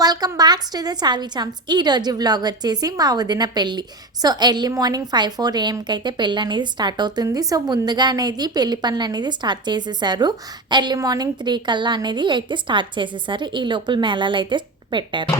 Welcome back to the Charvi charms. ఈరోజు vlog వచ్చేసి మా వదిన పెళ్ళి. సో ఎర్లీ మార్నింగ్ 5-4 AM అయితే పెళ్ళి అనేది స్టార్ట్ అవుతుంది. సో ముందుగా అనేది పెళ్లి పనులు అనేది స్టార్ట్ చేసేసారు. ఎర్లీ మార్నింగ్ 3 కల్లా అనేది అయితే స్టార్ట్ చేసేసారు. ఈ లోపల మేళాలు అయితే పెట్టారు.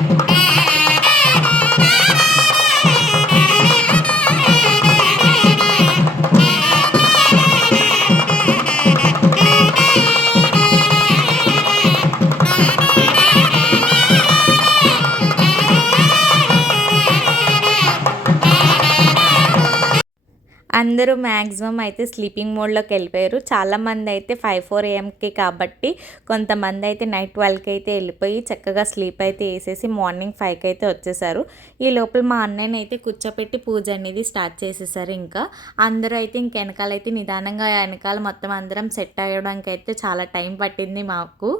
అందరూ మ్యాక్సిమం అయితే స్లీపింగ్ మోడ్లోకి వెళ్ళిపోయారు. చాలామంది అయితే 5-4 AMకి కాబట్టి కొంతమంది అయితే నైట్ 12కి అయితే వెళ్ళిపోయి చక్కగా స్లీప్ అయితే వేసేసి మార్నింగ్ 5కి అయితే వచ్చేసారు. ఈ లోపల మా అన్నయ్యని అయితే కూర్చోపెట్టి పూజ అనేది స్టార్ట్ చేసేసారు. ఇంకా అందరూ అయితే వెనకాలైతే నిదానంగా వెనకాల మొత్తం అందరం సెట్ అయ్యడానికి అయితే చాలా టైం పట్టింది మాకు.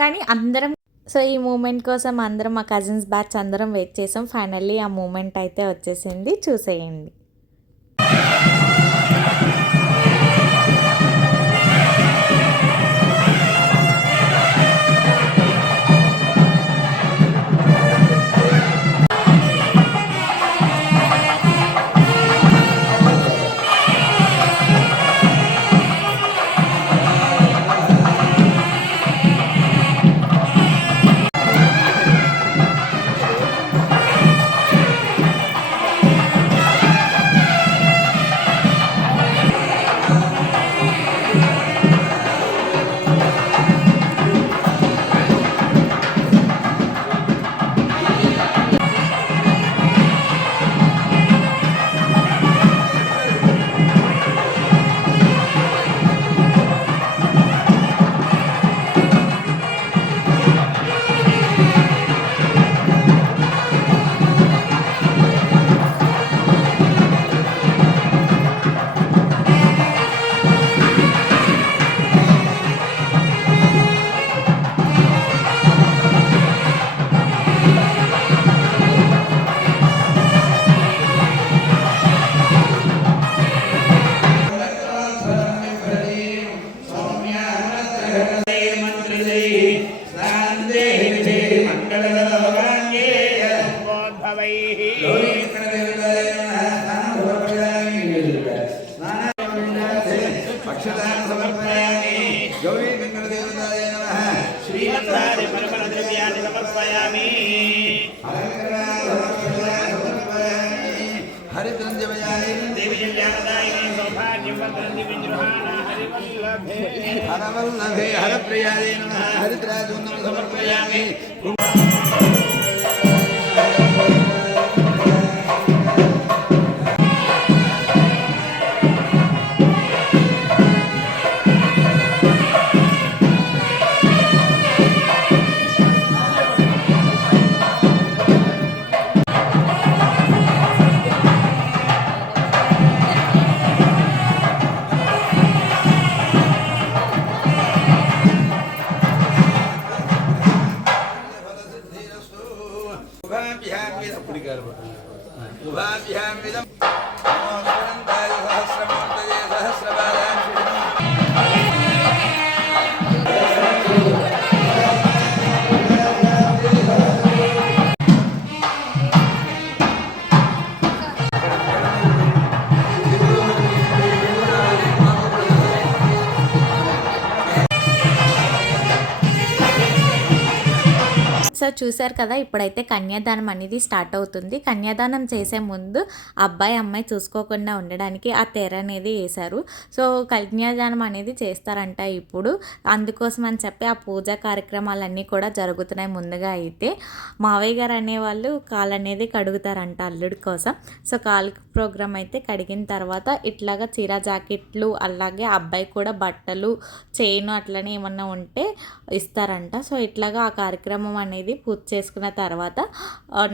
కానీ అందరం సో ఈ మూమెంట్ కోసం అందరం మా కజిన్స్ బ్యాచ్ అందరం వెయిట్ చేసాం. ఫైనల్లీ ఆ మూమెంట్ అయితే వచ్చేసింది, చూసేయండి. हरवल्लभे हरप्रियाय नमः हरिद्राजूनं समर्पयामि. సో చూశారు కదా, ఇప్పుడైతే కన్యాదానం అనేది స్టార్ట్ అవుతుంది. కన్యాదానం చేసే ముందు అబ్బాయి అమ్మాయి చూసుకోకుండా ఉండడానికి ఆ తెర అనేది వేశారు. సో కన్యాదానం అనేది చేస్తారంట ఇప్పుడు. అందుకోసం అని చెప్పి ఆ పూజా కార్యక్రమాలన్నీ కూడా జరుగుతున్నాయి. ముందుగా అయితే మావయ్య గారు అనేవాళ్ళు కాలు అనేది కడుగుతారంట అల్లుడి కోసం. సో కాలు ప్రోగ్రామ్ అయితే కడిగిన తర్వాత ఇట్లాగా చీర జాకెట్లు, అలాగే అబ్బాయి కూడా బట్టలు, చైన్ అట్లనే ఏమన్నా ఉంటే ఇస్తారంట. సో ఇట్లాగా ఆ కార్యక్రమం అనేది పూర్తి చేసుకున్న తర్వాత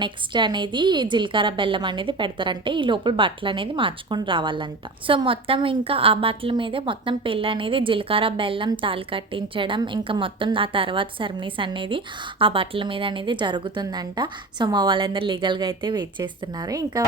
నెక్స్ట్ అనేది జీలకర్ర బెల్లం అనేది పెడతారంటే ఈ లోపల బట్టలు అనేది మార్చుకొని రావాలంట. సో మొత్తం ఇంకా ఆ బట్టల మీద మొత్తం పెళ్ళి అనేది జీలకర్ర బెల్లం తాళి కట్టించడం, ఇంకా మొత్తం ఆ తర్వాత సెరమనీస్ అనేది ఆ బట్టల మీద అనేది జరుగుతుందంట. సో మా వాళ్ళందరూ లీగల్గా అయితే వెయిట్ చేస్తున్నారు. ఇంకా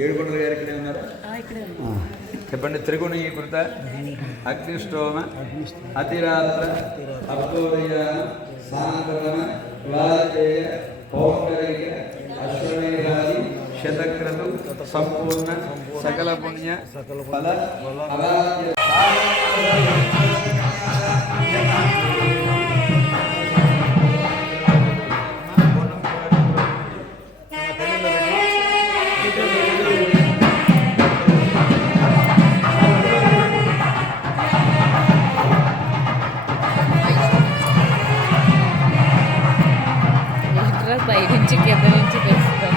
ఏడుకొండల గారు ఇక్కడే ఉన్నారా? చెప్పండి. త్రిగుణీకృత అగ్నిష్టోమ అతిరాత్ర అప్తోదయాన సాంకరణ వాజేయ పౌండరిక అశ్వమేధాది శతక్రతు సంపూర్ణ సకల పుణ్య ఫల అవాద్య పై నుంచి కింద నుంచి వేస్తాం.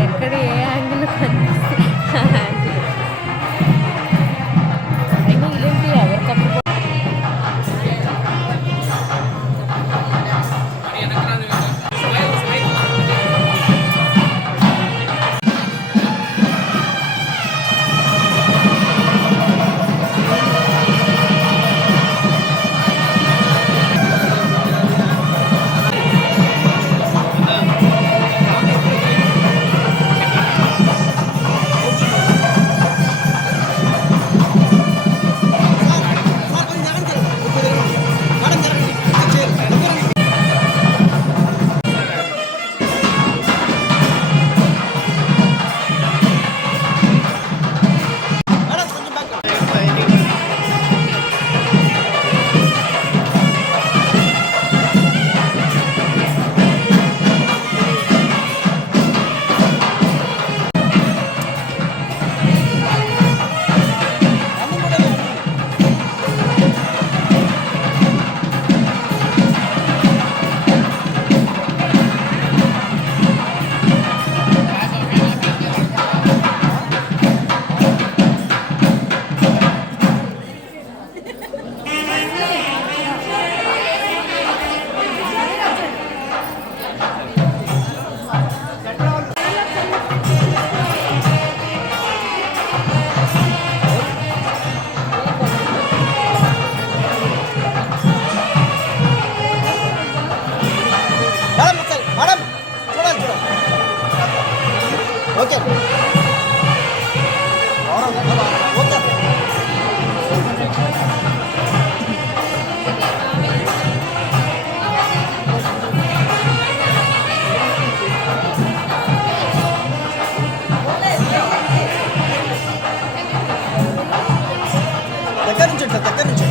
ఎక్కడ ఏ యాంగిల్ కనిపిస్తుంది అయినా ఇలాంటి ఎవరు కప్పు దగ్గర నుంచి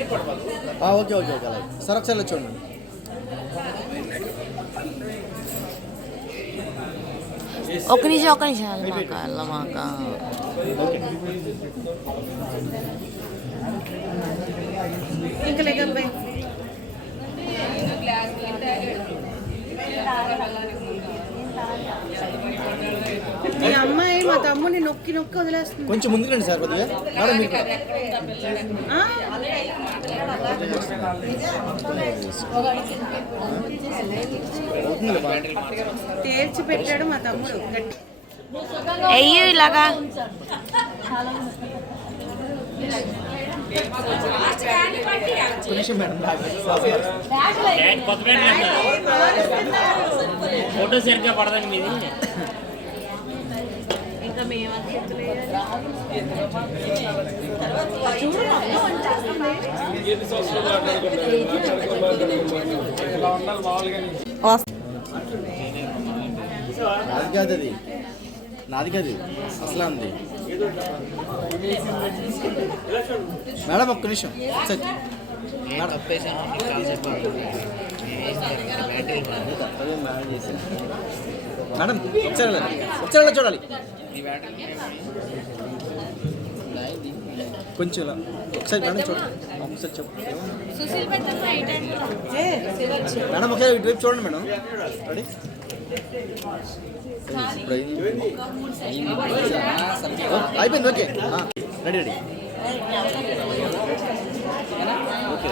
ఓకే ఓకే ఓకే అలాగే సార్ ఒకసారి ఇలా చూడండి. ఒక నిమిషం అల్లమాక ఓకే ఇంకా లేకపోయి మీ అమ్మాయి మా తమ్ముడిని నొక్కి నొక్కి వదిలేస్తుంది. కొంచెం ముందుకు రండి సార్ కొద్దిగా మేడం మీరు కూడా. ఆ? అవుతుందిలే బాగా. తేల్చి పెట్టాడు మా తమ్ముడు గట్టి. అయ్యో ఇలాగా కొంచెం మేడం ఫోటో సరిగ్గా పడదండి మీది. ఇంకా మేము నాది కాదు అది, నాది కాదు అసలు ఉంది. మేడం ఒక్క నిమిషం ఒకసారి. మేడం ఒకసారి వెళ్ళండి. ఒకసారి ఇలా చూడాలి కొంచెం ఇలా ఒకసారి మేడం చూడండి. ఒకసారి చెప్పు మేడం ఒకసారి ఇటువైపు చూడండి మేడం. రెడీ అయిపోయింది. Okay ready ready okay.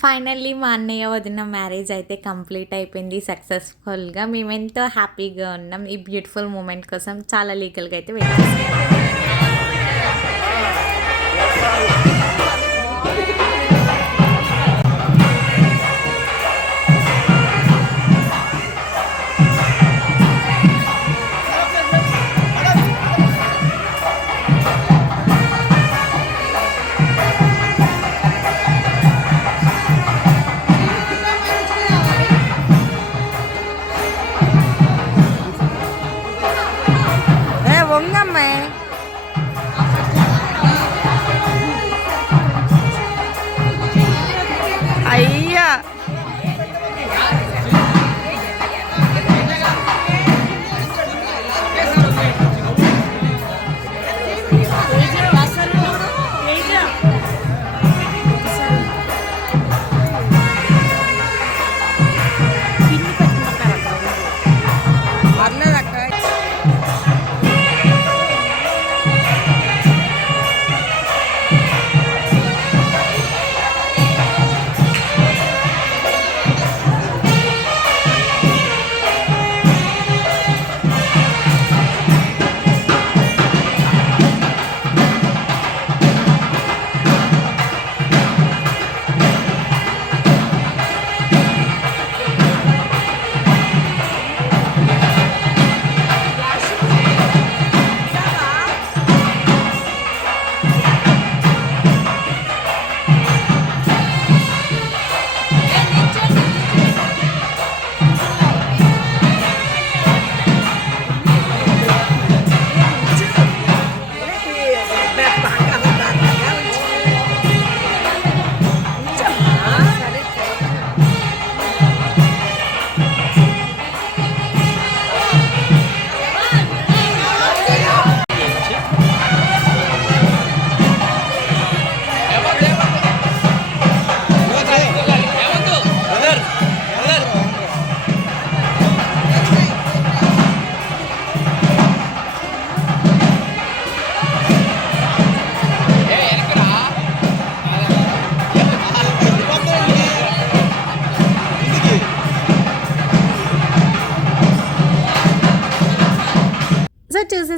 Finally మా అన్నయ్య వదిన మ్యారేజ్ అయితే కంప్లీట్ అయిపోయింది సక్సెస్ఫుల్గా. మేము ఎంతో హ్యాపీగా ఉన్నాం. ఈ బ్యూటిఫుల్ మూమెంట్ కోసం చాలా లీగల్గా అయితే వెయిట్ చేస్తున్నాం.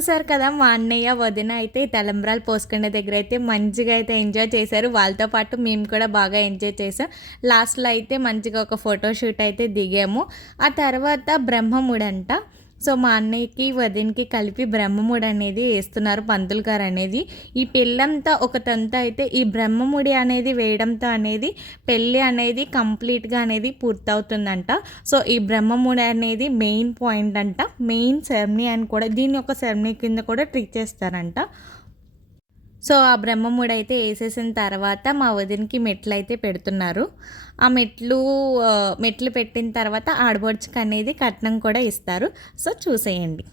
చూసారు కదా, మా అన్నయ్య వదిన అయితే ఈ తలంబ్రాలు పోసుకునే దగ్గర అయితే మంచిగా అయితే ఎంజాయ్ చేశారు. వాళ్ళతో పాటు మేము కూడా బాగా ఎంజాయ్ చేసాం. లాస్ట్లో అయితే మంచిగా ఒక ఫోటోషూట్ అయితే దిగాము. ఆ తర్వాత బ్రహ్మముడంట. సో మా అన్నయ్యకి వదినకి కలిపి బ్రహ్మముడి అనేది వేస్తున్నారు పంతులు గారు అనేది. ఈ పెళ్ళంతా ఒక తంత అయితే ఈ బ్రహ్మముడి అనేది వేయడంతో అనేది పెళ్ళి అనేది కంప్లీట్గా అనేది పూర్తవుతుందంట. సో ఈ బ్రహ్మముడి అనేది మెయిన్ పాయింట్ అంట, మెయిన్ సెరమనీ అని కూడా, దీన్ని ఒక సెరమనీ కింద కూడా ట్రీట్ చేస్తారంట. సో ఆ బ్రహ్మముడి అయితే వేసేసిన తర్వాత మా వదినకి మెట్లు అయితే పెడుతున్నారు. ఆ మెట్లు పెట్టిన తర్వాత ఆడబడుచుకు అనేది కట్నం కూడా ఇస్తారు. సో చూసేయండి.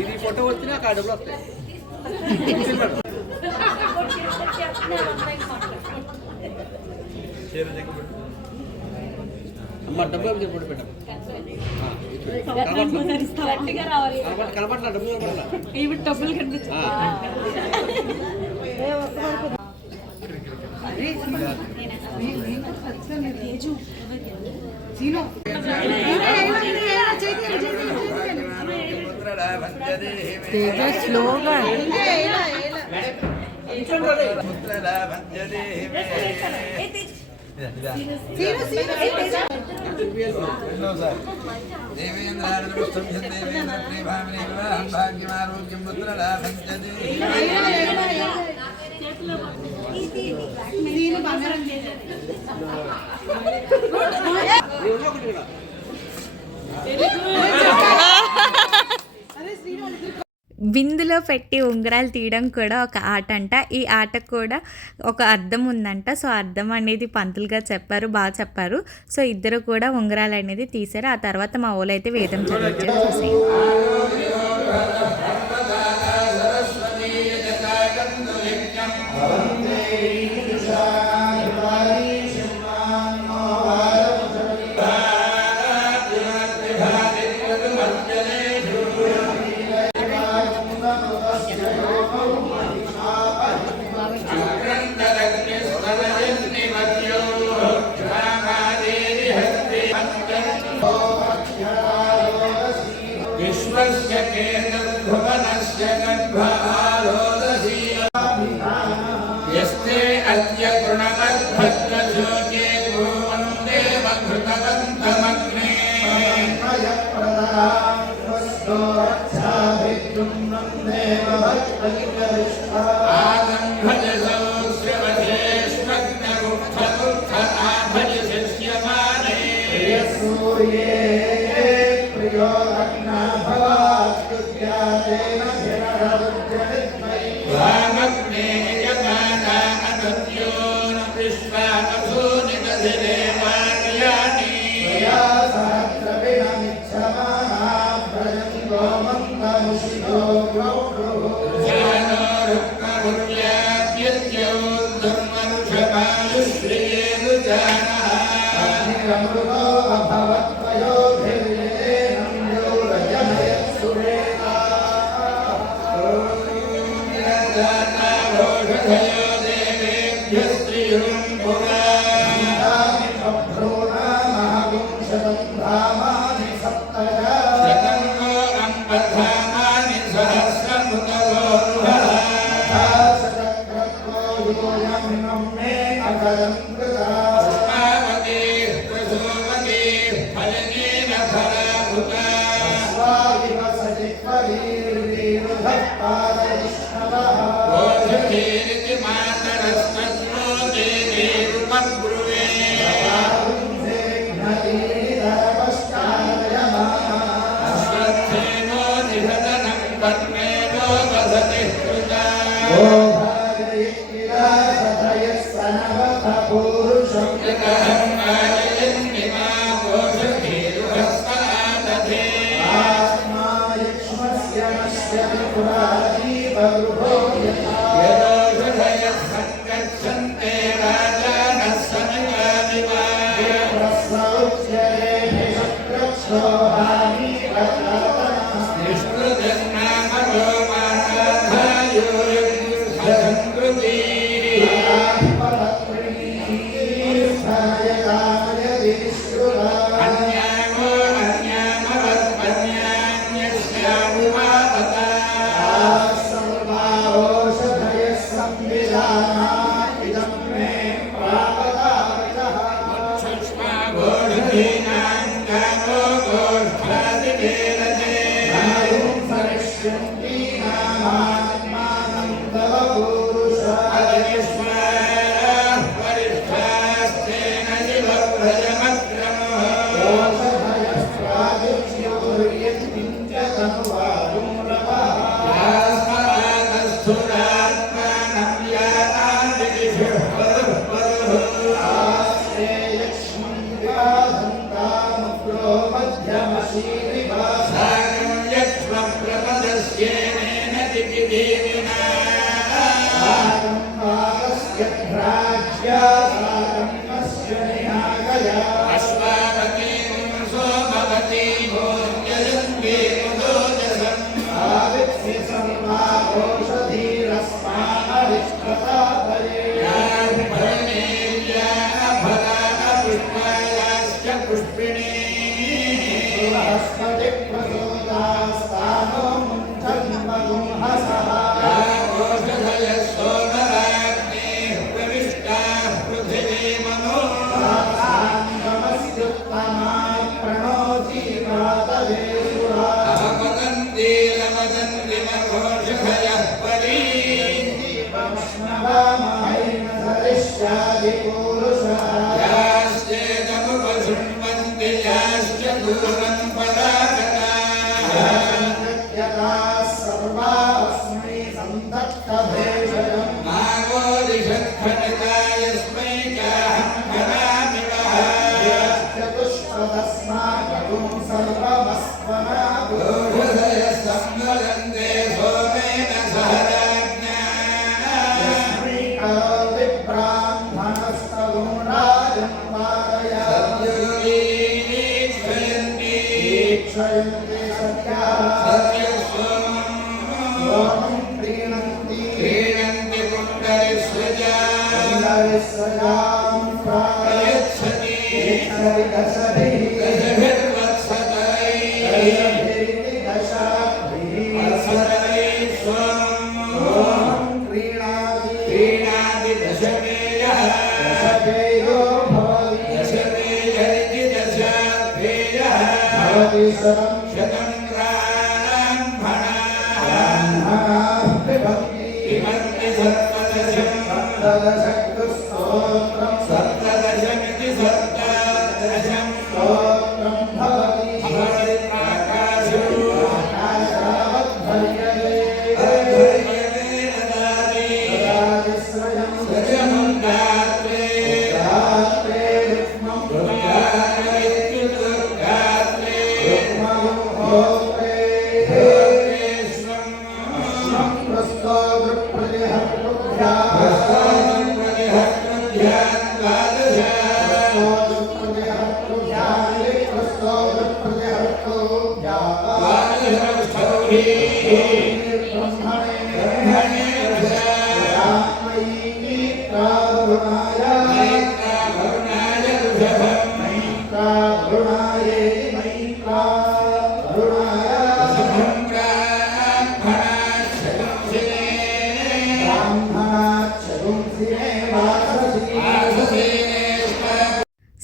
ఇది ఫోటో వచ్చినా ఆ డబ్బులు వస్తాయి. అమ్మ డబ్బులు ఫోటో పెట్టాం. కనపట్ల డబ్బులు స్లోగా బిందులో పెట్టి ఉంగరాలు తీయడం కూడా ఒక ఆట అంట. ఈ ఆటకు కూడా ఒక అర్థం ఉందంట. సో అర్థం అనేది పంతులుగా చెప్పారు, బాగా చెప్పారు. సో ఇద్దరు కూడా ఉంగరాలు అనేది తీశారు. ఆ తర్వాత మా ఊళ్ళో అయితే వేదం చదివించారు. చూసి పురుషం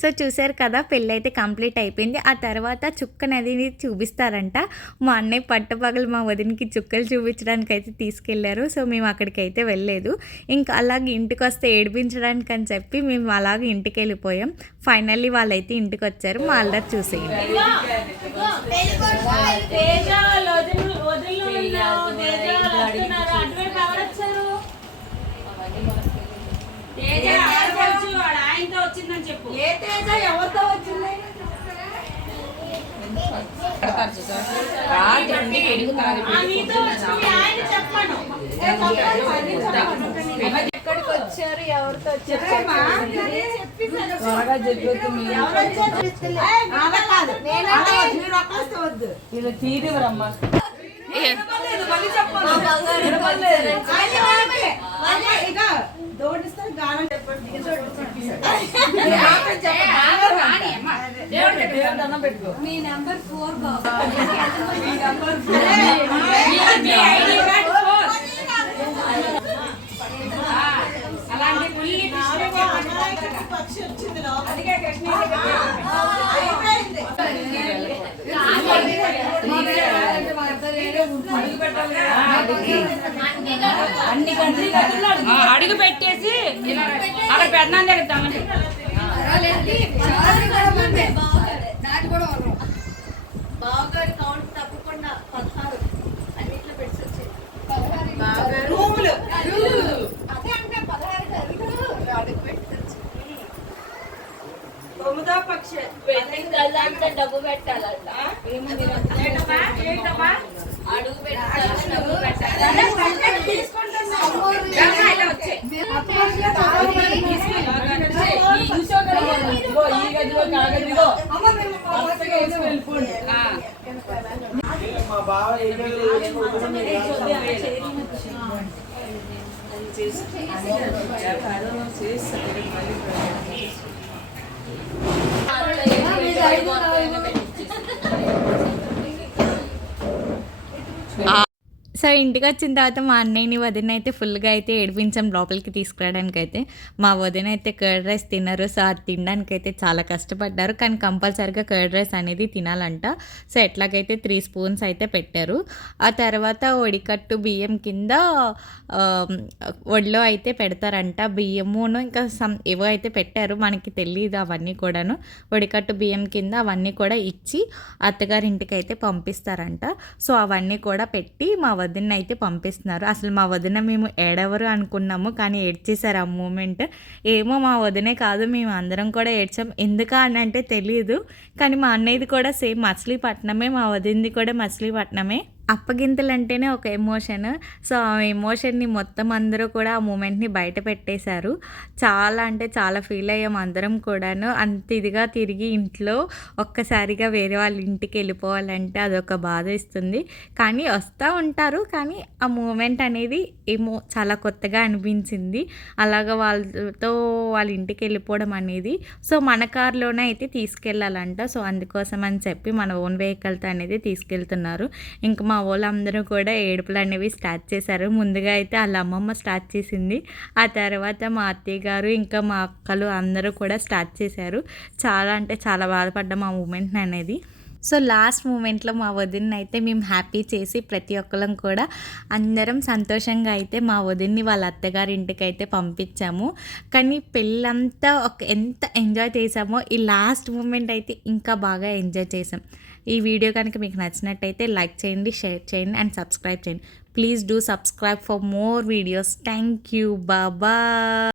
సో చూసారు కదా, పెళ్ళి అయితే కంప్లీట్ అయిపోయింది. ఆ తర్వాత చుక్క నదిని చూపిస్తారంట. మా అన్నయ్య పట్టపగలు మా వదినికి చుక్కలు చూపించడానికి అయితే తీసుకెళ్లారు. సో మేము అక్కడికి అయితే వెళ్ళలేదు. ఇంకా అలాగే ఇంటికి వస్తే ఏడిపించడానికి అని చెప్పి మేము అలాగే ఇంటికి వెళ్ళిపోయాం. ఫైనల్లీ వాళ్ళైతే ఇంటికి వచ్చారు. మా అల్లరి చూసేయండి. ఆయనతో వచ్చిందని చెప్పు. ఏ తేజ ఎవరితో వచ్చింది? ఎక్కడికి వచ్చారు, ఎవరితో వచ్చారు? ఇది తీరివరమ్మా మీ నెంబర్ 4 పక్షి వచ్చింది అడుగు పెట్టేసి అక్కడ పెద్దనాన్న దగ్గర తనండి. బావగారి కౌంట్ తప్పకుండా 16 అన్నిట్లో పెట్టి రూములు అదే అంటే 16 అడుగు పెట్టి తొమ్మిదో పక్షి వెడ్డింగ్ కల్లాంటే డబ్బు పెట్టాలంట అడుగు పెట్టాలి డబ్బు మా బావ సో ఇంటికి వచ్చిన తర్వాత మా అన్నయ్యని వదిన అయితే ఫుల్గా అయితే ఏడిపించాం లోపలికి తీసుకురావడానికి అయితే. మా వదిన అయితే కర్డ్ రైస్ తిన్నారు. సో అది తినడానికి అయితే చాలా కష్టపడ్డారు, కానీ కంపల్సరీగా కర్డ్ రైస్ అనేది తినాలంట. సో ఎట్లాగైతే 3 స్పూన్స్ అయితే పెట్టారు. ఆ తర్వాత ఒడికట్టు బియ్యం కింద ఒడిలో అయితే పెడతారంట. బియ్యమును ఇంకా ఏవో అయితే పెట్టారు, మనకి తెలియదు అవన్నీ కూడాను. ఒడికట్టు బియ్యం కింద అవన్నీ కూడా ఇచ్చి అత్తగారింటికి అయితే పంపిస్తారంట. సో అవన్నీ కూడా పెట్టి మా వదిన అయితే పంపిస్తున్నారు. అసలు మా వదిన మేము ఏడవరు అనుకున్నాము, కానీ ఏడ్చేశారు ఆ మూమెంట్. ఏమో మా వదినే కాదు, మేము అందరం కూడా ఏడ్చాం. ఎందుకు అని అంటే తెలియదు, కానీ మా అన్నయ్యది కూడా సేమ్ మచిలీపట్నమే, మా వదినది కూడా మచిలీపట్నమే. అప్పగింతలు అంటేనే ఒక ఎమోషన్. సో ఆ ఎమోషన్ని మొత్తం అందరూ కూడా ఆ మూమెంట్ని బయట పెట్టేశారు. చాలా అంటే చాలా ఫీల్ అయ్యాం అందరం కూడాను. అంత ఇదిగా తిరిగి ఇంట్లో ఒక్కసారిగా వేరే వాళ్ళ ఇంటికి వెళ్ళిపోవాలంటే అదొక బాధ ఇస్తుంది. కానీ వస్తూ ఉంటారు, కానీ ఆ మూమెంట్ అనేది ఏమో చాలా కొత్తగా అనిపించింది. అలాగ వాళ్ళతో వాళ్ళ ఇంటికి వెళ్ళిపోవడం అనేది. సో మన కార్లోనే అయితే తీసుకెళ్ళాలంట. సో అందుకోసం అని చెప్పి మన ఓన్ వెహికల్తో అనేది తీసుకెళ్తున్నారు. ఇంకా మా వాళ్ళందరూ కూడా ఏడుపులు అనేవి స్టార్ట్ చేశారు. ముందుగా అయితే వాళ్ళ అమ్మమ్మ స్టార్ట్ చేసింది, ఆ తర్వాత మా అత్తయ్య గారు ఇంకా మా అక్కలు అందరూ కూడా స్టార్ట్ చేశారు. చాలా అంటే చాలా బాధపడ్డాం ఆ మూమెంట్ అనేది. సో లాస్ట్ మూమెంట్లో మా వదిన్ని అయితే మేము హ్యాపీ చేసి ప్రతి ఒక్కరం కూడా అందరం సంతోషంగా అయితే మా వదిన్ని వాళ్ళ అత్తగారి ఇంటికి అయితే పంపించాము. కానీ పెళ్ళంతా ఎంత ఎంజాయ్ చేసామో ఈ లాస్ట్ మూమెంట్ అయితే ఇంకా బాగా ఎంజాయ్ చేసాం. ఈ వీడియో కనుక మీకు నచ్చినట్టయితే లైక్ చేయండి, షేర్ చేయండి అండ్ సబ్స్క్రైబ్ చేయండి. Please do subscribe for more videos. Thank you. Bye.